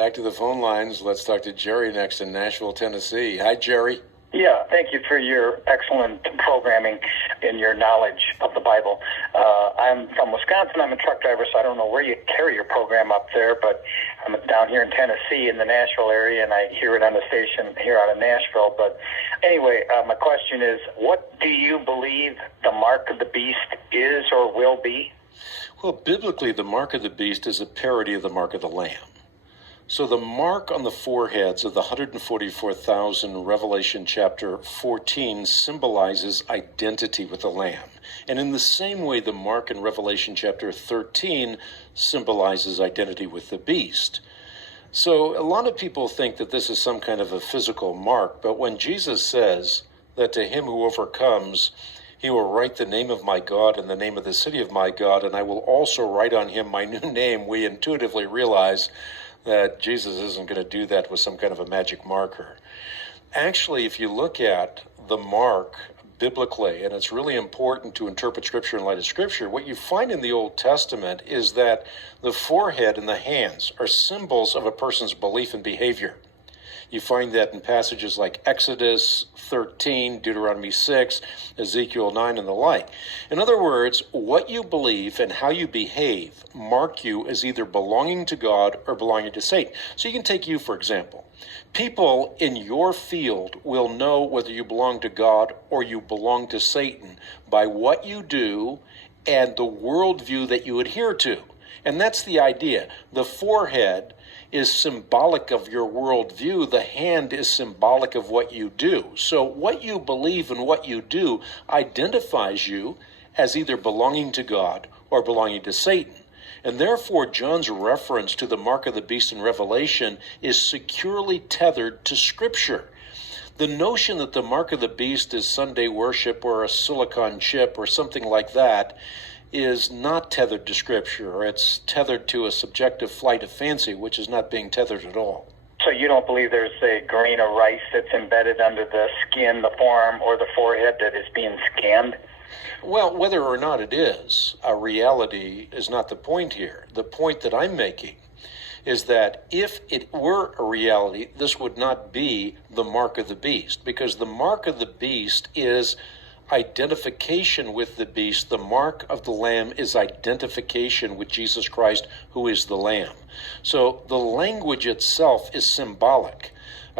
back to the phone lines. Let's talk to Jerry next in Nashville, Tennessee. Hi, Jerry. Yeah, thank you for your excellent programming and your knowledge of the Bible. I'm from Wisconsin. I'm a truck driver, so I don't know where you carry your program up there, but I'm down here in Tennessee in the Nashville area, and I hear it on the station here out of Nashville. But anyway, my question is, what do you believe the mark of the beast is or will be? Well, biblically, the mark of the beast is a parody of the mark of the Lamb. So the mark on the foreheads of the 144,000, Revelation chapter 14, symbolizes identity with the Lamb. And in the same way, the mark in Revelation chapter 13 symbolizes identity with the beast. So a lot of people think that this is some kind of a physical mark, but when Jesus says that to him who overcomes, he will write the name of my God and the name of the city of my God, and I will also write on him my new name, we intuitively realize that Jesus isn't going to do that with some kind of a magic marker. Actually, if you look at the mark biblically, and it's really important to interpret Scripture in light of Scripture, what you find in the Old Testament is that the forehead and the hands are symbols of a person's belief and behavior. You find that in passages like Exodus 13, Deuteronomy 6, Ezekiel 9, and the like. In other words, what you believe and how you behave mark you as either belonging to God or belonging to Satan. So you can take you, for example. People in your field will know whether you belong to God or you belong to Satan by what you do and the worldview that you adhere to. And that's the idea. The forehead is symbolic of your worldview. The hand is symbolic of what you do. So what you believe and what you do identifies you as either belonging to God or belonging to Satan. And therefore, John's reference to the mark of the beast in Revelation is securely tethered to Scripture. The notion that the mark of the beast is Sunday worship or a silicon chip or something like that is not tethered to Scripture, or it's tethered to a subjective flight of fancy, which is not being tethered at all. So you don't believe there's a grain of rice that's embedded under the skin, the forearm, or the forehead that is being scanned? Well, whether or not it is a reality is not the point here. The point that I'm making is that if it were a reality, this would not be the mark of the beast, because the mark of the beast is identification with the beast. The mark of the Lamb is identification with Jesus Christ, who is the Lamb. So the language itself is symbolic.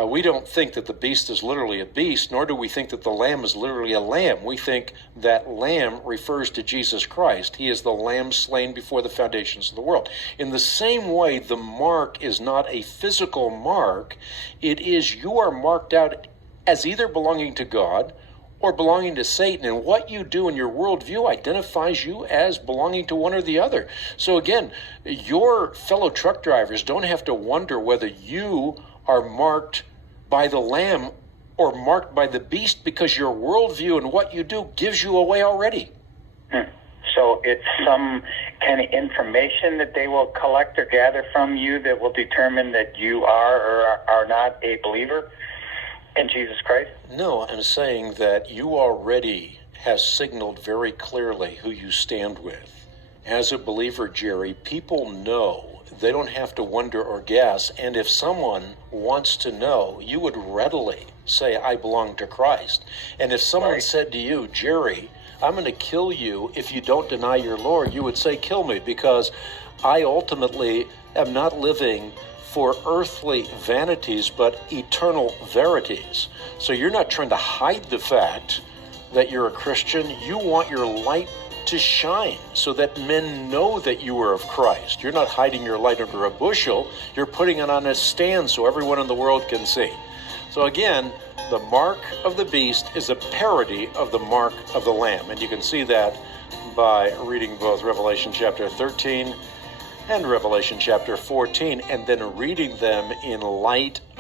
We don't think that the beast is literally a beast, nor do we think that the lamb is literally a lamb. We think that lamb refers to Jesus Christ. He is the lamb slain before the foundations of the world. In the same way, the mark is not a physical mark. It is you are marked out as either belonging to God or belonging to Satan, and what you do in your worldview identifies you as belonging to one or the other. So again, your fellow truck drivers don't have to wonder whether you are marked by the Lamb or marked by the beast, because your worldview and what you do gives you away already. So it's some kind of information that they will collect or gather from you that will determine that you are or are not a believer in Jesus Christ? No, I'm saying that you already have signaled very clearly who you stand with. As a believer, Jerry, people know. They don't have to wonder or guess. And if someone wants to know, you would readily say, I belong to Christ. And if someone said to you, Jerry, I'm going to kill you if you don't deny your Lord, you would say, kill me, because I ultimately am not living for earthly vanities, but eternal verities. So you're not trying to hide the fact that you're a Christian. You want your light to shine so that men know that you are of Christ. You're not hiding your light under a bushel. You're putting it on a stand so everyone in the world can see. So again, the mark of the beast is a parody of the mark of the Lamb. And you can see that by reading both Revelation chapter 13 and Revelation chapter 14, and then reading them in light of